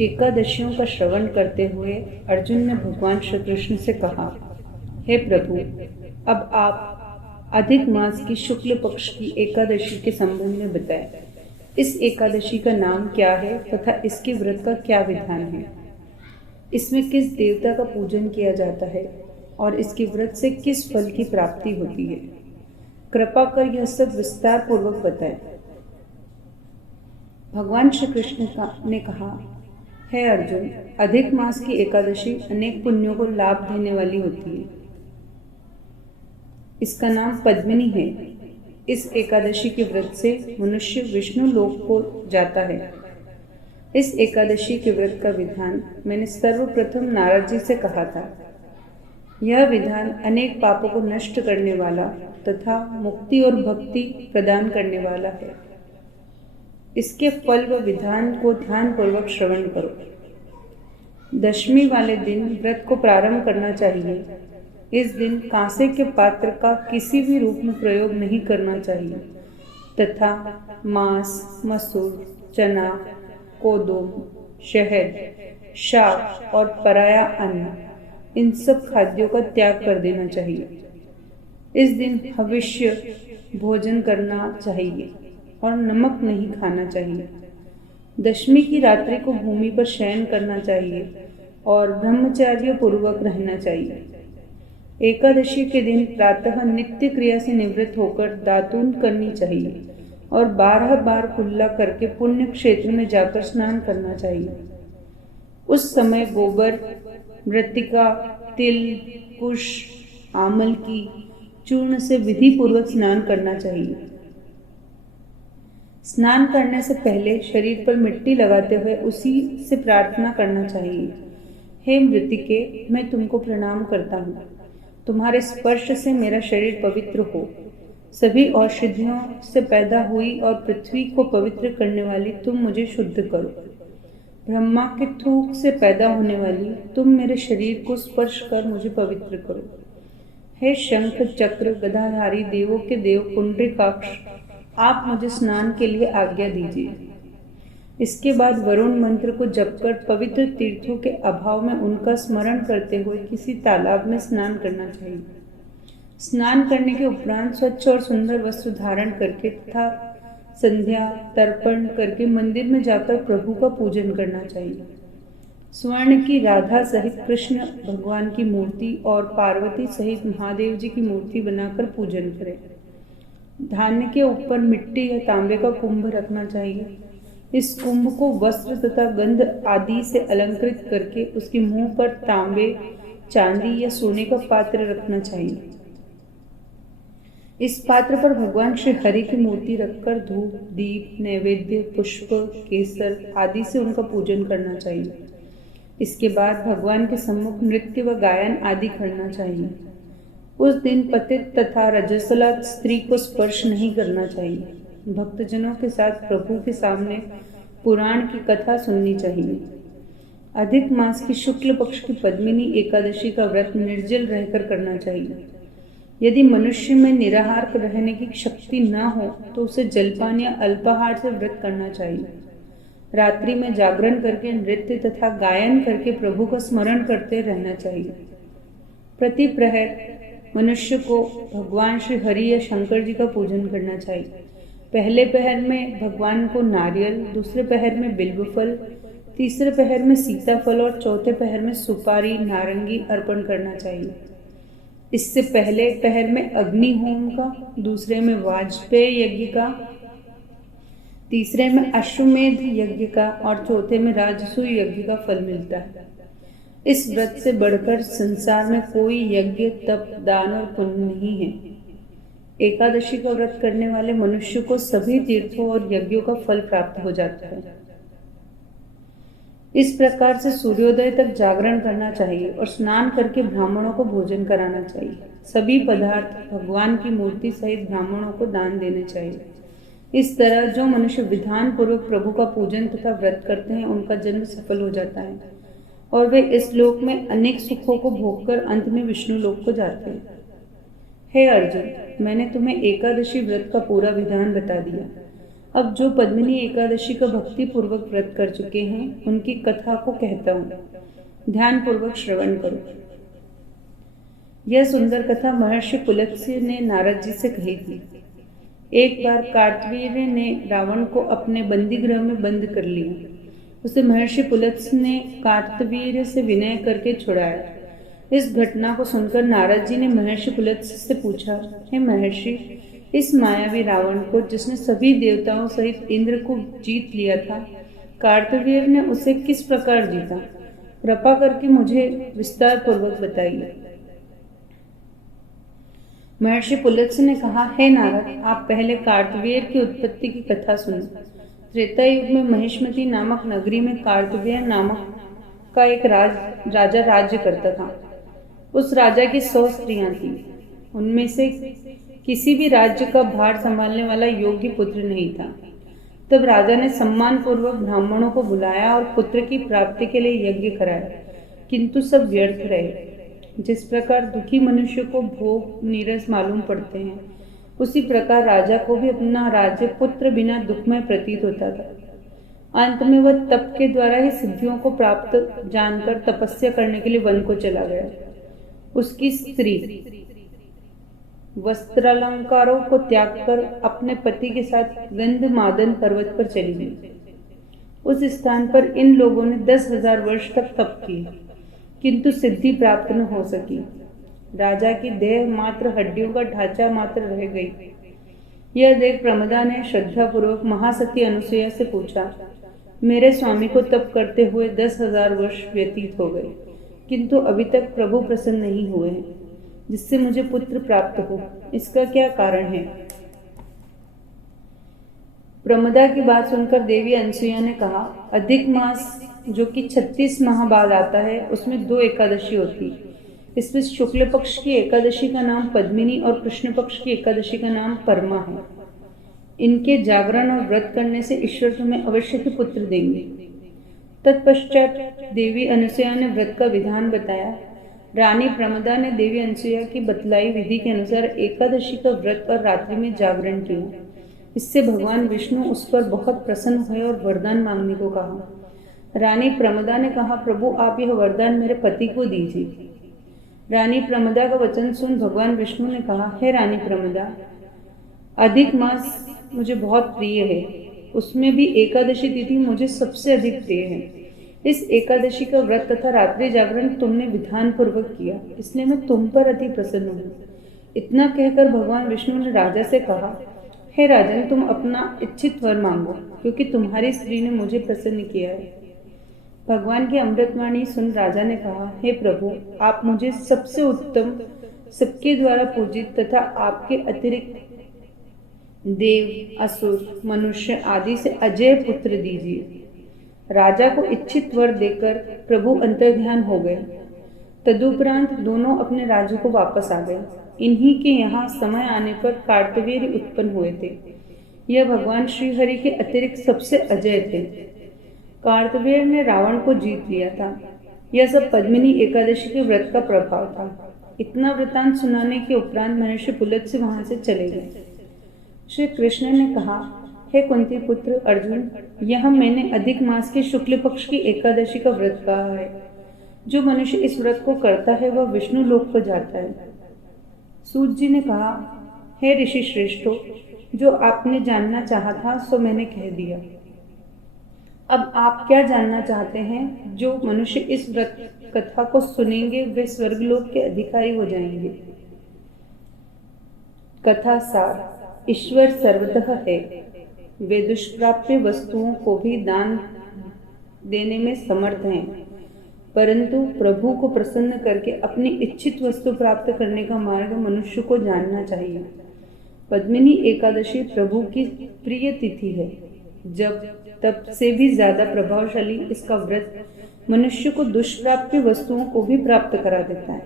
एकादशियों का श्रवण करते हुए अर्जुन ने भगवान श्री कृष्ण से कहा, हे प्रभु, अब आप अधिक मास की शुक्ल पक्ष की एकादशी के संबंध में बताएं। इस एकादशी का नाम क्या है तथा इसके व्रत का क्या विधान है? इसमें किस देवता का पूजन किया जाता है और इसके व्रत से किस फल की प्राप्ति होती है? कृपा कर यह सब विस्तार पूर्वक बताएं। भगवान श्री कृष्ण ने कहा, हे अर्जुन, अधिक मास की एकादशी अनेक पुण्यों को लाभ देने वाली होती है। इसका नाम पद्मिनी है। इस एकादशी के व्रत से मनुष्य विष्णु लोक को जाता है। इस एकादशी के व्रत का विधान मैंने सर्वप्रथम नारद जी से कहा था। यह विधान अनेक पापों को नष्ट करने वाला तथा मुक्ति और भक्ति प्रदान करने वाला है। इसके फल व विधान को ध्यान पूर्वक श्रवण करो। दशमी वाले दिन व्रत को प्रारंभ करना चाहिए। इस दिन कांसे के पात्र का किसी भी रूप में प्रयोग नहीं करना चाहिए तथा मांस, मसूर, चना, कोदो, शहद, शाक और पराया अन्न, इन सब खाद्यों का त्याग कर देना चाहिए। इस दिन हविष्य भोजन करना चाहिए और नमक नहीं खाना चाहिए। दशमी की रात्रि को भूमि पर शयन करना चाहिए और ब्रह्मचर्य पूर्वक रहना चाहिए। एकादशी के दिन प्रातः नित्य क्रिया से निवृत्त होकर दातून करनी चाहिए और 12 बार कुल्ला करके पुण्य क्षेत्र में जाकर स्नान करना चाहिए। उस समय गोबर, मृत्तिका, तिल, कुश, आमल की चूर्ण से विधि पूर्वक स्नान करना चाहिए। स्नान करने से पहले शरीर पर मिट्टी लगाते हुए उसी से प्रार्थना करना चाहिए, हे मृत्तिके, मैं तुमको प्रणाम करता हूँ। तुम्हारे स्पर्श से मेरा शरीर पवित्र हो। सभी औषधियों से पैदा हुई और पृथ्वी को पवित्र करने वाली तुम मुझे शुद्ध करो। ब्रह्मा के थूक से पैदा होने वाली तुम मेरे शरीर को स्पर्श कर मुझे पवित्र करो। हे शंख, चक्र, गदाधारी देवों के देव पुंडरीकाक्ष, आप मुझे स्नान के लिए आज्ञा दीजिए। इसके बाद वरुण मंत्र को जपकर पवित्र तीर्थों के अभाव में उनका स्मरण करते हुए किसी तालाब में स्नान करना चाहिए। स्नान करने के उपरांत स्वच्छ और सुंदर वस्त्र धारण करके तथा संध्या तर्पण करके मंदिर में जाकर प्रभु का पूजन करना चाहिए। स्वर्ण की राधा सहित कृष्ण भगवान की मूर्ति और पार्वती सहित महादेव जी की मूर्ति बनाकर पूजन करें। धान्य के ऊपर मिट्टी या तांबे का कुंभ रखना चाहिए। इस कुंभ को वस्त्र तथा गंध आदि से अलंकृत करके उसके मुंह पर तांबे, चांदी या सोने का पात्र रखना चाहिए। इस पात्र पर भगवान श्री हरि की मूर्ति रखकर धूप, दीप, नैवेद्य, पुष्प, केसर आदि से उनका पूजन करना चाहिए। इसके बाद भगवान के सम्मुख नृत्य व गायन आदि करना चाहिए। उस दिन पतित तथा रजस्वला स्त्री को स्पर्श नहीं करना चाहिए। भक्तजनों के साथ प्रभु के सामने पुराण की कथा सुननी चाहिए। अधिक मास की शुक्ल पक्ष की पद्मिनी एकादशी का व्रत निर्जल रहकर करना चाहिए। यदि मनुष्य में निराहार रहने की शक्ति न हो तो उसे जलपान या अल्पाहार से व्रत करना चाहिए। रात्रि में जागरण करके नृत्य तथा गायन करके प्रभु का स्मरण करते रहना चाहिए। प्रति प्रहर मनुष्य को भगवान श्री हरि या शंकर जी का पूजन करना चाहिए। पहले पहर में भगवान को नारियल, दूसरे पहर में बिल्व फल, तीसरे पहर में सीताफल और चौथे पहर में सुपारी, नारंगी अर्पण करना चाहिए। इससे पहले पहर में अग्नि होम का, दूसरे में वाजपेय यज्ञ का, तीसरे में अश्वमेध यज्ञ का और चौथे में राजसूय यज्ञ का फल मिलता है। इस व्रत से बढ़कर संसार में कोई यज्ञ, तप, दान और पुण्य नहीं है। एकादशी का व्रत करने वाले मनुष्य को सभी तीर्थों और यज्ञों का फल प्राप्त हो जाता है। इस प्रकार से सूर्योदय तक जागरण करना चाहिए और स्नान करके ब्राह्मणों को भोजन कराना चाहिए। सभी पदार्थ भगवान की मूर्ति सहित ब्राह्मणों को दान देने चाहिए। इस तरह जो मनुष्य विधान पूर्वक प्रभु का पूजन तथा व्रत करते हैं उनका जन्म सफल हो जाता है और वे इस लोक में अनेक सुखों को भोगकर अंत में विष्णु लोक को जाते हैं। हे अर्जुन, मैंने तुम्हें एकादशी व्रत का पूरा विधान बता दिया। अब जो पद्मिनी एकादशी का भक्ति पूर्वक व्रत कर चुके हैं उनकी कथा को कहता हूँ, ध्यान पूर्वक श्रवण करो। यह सुंदर कथा महर्षि पुलत्स्य ने नारद जी से कही थी। एक बार कार्तवीर्य ने रावण को अपने बंदी गृह में बंद कर लिया। उसे महर्षि पुलत्स्य ने कार्तवीर्य से विनय करके छुड़ाया। इस घटना को सुनकर नारद जी ने महर्षि पुलत्स्य से पूछा, हे महर्षि, इस मायावी रावण को, जिसने सभी देवताओं सहित इंद्र को जीत लिया था, कार्तवीर्य ने उसे किस प्रकार जीता? कृपा करके मुझे विस्तार पूर्वक बताइए। महर्षि पुलत्स्य ने कहा, हे नारद, आप पहले कार्तवीर्य की उत्पत्ति की कथा सुनो। त्रेता युग में महिष्मती नामक नगरी में कार्तवीर्य नामक का एक राजा राज्य करता था। उस राजा की 100 स्त्रियां थीं। उनमें से किसी भी राज्य का भार संभालने वाला योग्य पुत्र नहीं था। तब राजा ने सम्मान पूर्वक ब्राह्मणों को बुलाया और पुत्र की प्राप्ति के लिए यज्ञ कराया, किंतु सब व्यर्थ रहे। जिस प्रकार दुखी मनुष्य को भोग नीरस मालूम पड़ते हैं, उसी प्रकार राजा को भी अपना राज्य पुत्र बिना दुखमय प्रतीत होता था। अंत में वह तप के द्वारा ही सिद्धियों को प्राप्त जानकर तपस्या करने के लिए वन को चला गया। उसकी स्त्री वस्त्रालंकारों को त्याग कर अपने पति के साथ गंधमादन पर्वत पर चली गई। उस स्थान पर इन लोगों ने 10,000 वर्ष तक तप किए, किंतु सिद्धि प्राप्त न हो सकी। राजा की देह मात्र हड्डियों का ढांचा मात्र रह गई। यह देख प्रमदा ने श्रद्धापूर्वक महासती अनुसुईया से पूछा, मेरे स्वामी को तप करते हुए 10,000 वर्ष व्यतीत हो गए, किंतु अभी तक प्रभु प्रसन्न नहीं हुए हैं, जिससे मुझे पुत्र प्राप्त हो। इसका क्या कारण है? प्रमदा की बात सुनकर देवी अनसुईया ने कहा, अधिक मास जो कि 36 माह बाद आता है, उसमें 2 एकादशी होती। इसमें शुक्ल पक्ष की एकादशी का नाम पद्मिनी और कृष्ण पक्ष की एकादशी का नाम परमा है। इनके जागरण और व्रत करने से ईश्वर तुम्हें अवश्य ही पुत्र देंगे। तत्पश्चात देवी अनसुईया ने व्रत का विधान बताया। रानी प्रमदा ने देवी अनसुईया की बतलाई विधि के अनुसार एकादशी का व्रत और रात्रि में जागरण किया। इससे भगवान विष्णु उस पर बहुत प्रसन्न हुए और वरदान मांगने को कहा। रानी प्रमदा ने कहा, प्रभु आप यह वरदान मेरे पति को दीजिए। रानी प्रमदा का वचन सुन भगवान विष्णु ने कहा, हे रानी प्रमदा, अधिक मास मुझे बहुत प्रिय है, उसमें भी एकादशी तिथि मुझे सबसे अधिक प्रिय है। इस एकादशी का व्रत तथा रात्रि जागरण तुमने विधान पूर्वक किया, इसलिए मैं तुम पर अति प्रसन्न हूँ। इतना कहकर भगवान विष्णु ने राजा से कहा, हे राजन, तुम अपना इच्छित वर मांगो, क्योंकि तुम्हारी स्त्री ने मुझे प्रसन्न किया है। भगवान की अमृतवाणी सुन राजा ने कहा, हे प्रभु, आप मुझे सबसे उत्तम, सबके द्वारा पूजित तथा आपके अतिरिक्त देव, असुर, मनुष्य आदि से अजय पुत्र दीजिए। राजा को इच्छित वर देकर प्रभु अंतर्ध्यान हो गए। तदुपरांत दोनों अपने राज्य को वापस आ गए। इन्हीं के यहाँ समय आने पर कार्तवीर्य उत्पन्न हुए थे। यह भगवान श्री हरि के अतिरिक्त सबसे अजय थे। कार्तवीर्य ने रावण को जीत लिया था। यह सब पद्मिनी एकादशी के व्रत का प्रभाव था। इतना वृतांत सुनाने के उपरांत महर्षि पुलत्स्य वहां से चले गए। श्री कृष्ण ने कहा, हे कुंती पुत्र अर्जुन, यह मैंने अधिक मास के शुक्ल पक्ष की एकादशी का व्रत कहा है। जो मनुष्य इस व्रत को करता है वह विष्णु लोक को जाता है। सूत जी ने कहा, हे ऋषि श्रेष्ठो, जो आपने जानना चाहा था सो मैंने कह दिया। अब आप क्या जानना चाहते हैं? जो मनुष्य इस व्रत कथा को सुनेंगे वे स्वर्गलोक के अधिकारी हो जाएंगे। कथा सार, ईश्वर सर्वतः है। वे दुष्प्राप्य वस्तुओं को भी दान देने में समर्थ हैं, परंतु प्रभु को प्रसन्न करके अपनी इच्छित वस्तु प्राप्त करने का मार्ग मनुष्य को जानना चाहिए। पद्मिनी एकादशी प्रभु की प्रिय तिथि है। जब तब से भी ज्यादा प्रभावशाली इसका व्रत मनुष्य को दुष्प्राप्य वस्तुओं को भी प्राप्त करा देता है।